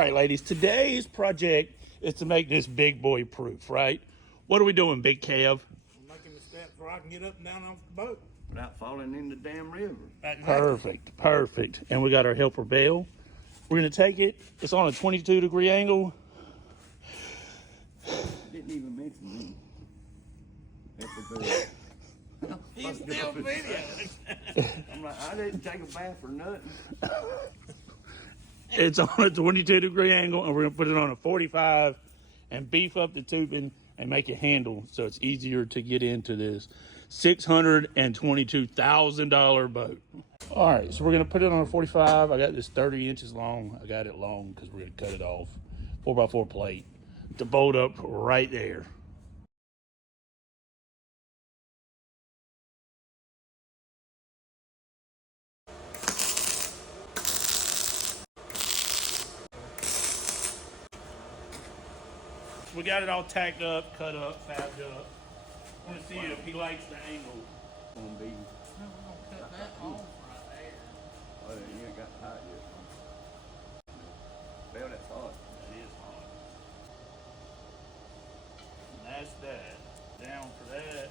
right, ladies, today's project is to make this big boy proof, right? What are we doing, Big Kev? I'm making the steps where I can get up and down off the boat. Without falling in the damn river. Exactly. Perfect. And we got our helper bell. We're gonna take it. It's on a 22-degree angle. Didn't even mention me. Helper bell. He's still videoing. I'm like, I didn't take a bath or nothing. It's on a 22-degree angle, and we're gonna put it on a 45 and beef up the tubing and make it handle so it's easier to get into this $622,000 boat. All right, so we're gonna put it on a 45. I got this 30 inches long. I got it long because we're gonna cut it off. 4x4 plate to bolt up right there. We got it all tacked up, cut up, fabbed up. I want to see if he likes the angle. On be. No, we're gonna cut that off right there. Oh, you ain't got hot yet. Bell, that's hot. That is hot. And that's that. Down for that.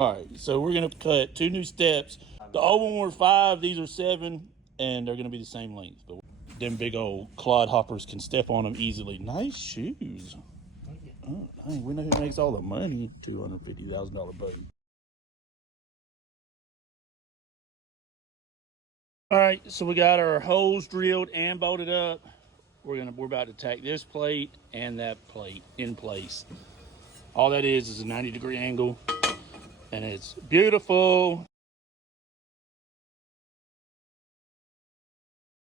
All right, so we're gonna cut 2 new steps. The old one were 5, these are 7, and they're gonna be the same length. But them big old clod hoppers can step on them easily. Nice shoes. Oh, dang, we know who makes all the money. $250,000 boat. All right, so we got our holes drilled and bolted up. We're about to tack this plate and that plate in place. All that is a 90-degree angle, and it's beautiful.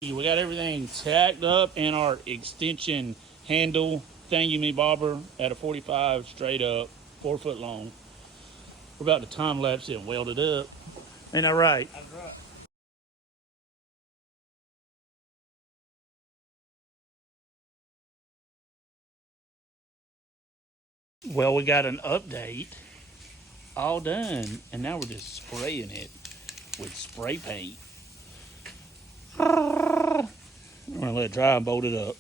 We got everything tacked up in our extension handle thingy bobber at a 45 straight up, 4 foot long. We're about to time lapse it and weld it up. Ain't that right? That's right. Well, we got an update all done, and now we're just spraying it with spray paint. We're gonna let it dry and bolt it up.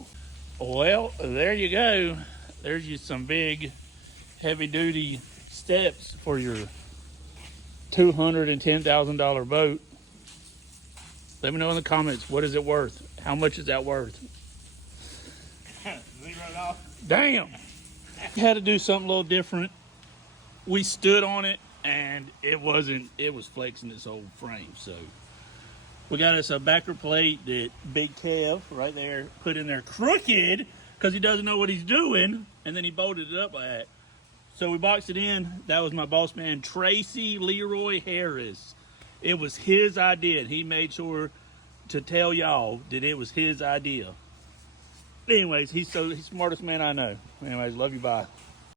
Well, there you go. There's you some big, heavy-duty steps for your $210,000 boat. Let me know in the comments, what is it worth? How much is that worth? $0. Damn! You had to do something a little different. We stood on it, and it was flexing its whole frame, so. We got us a backer plate that Big Kev right there put in there crooked because he doesn't know what he's doing, and then he bolted it up like that. So we boxed it in. That was my boss man, Tracy Leroy Harris. It was his idea. He made sure to tell y'all that it was his idea. Anyways, he's the smartest man I know. Anyways, love you, bye.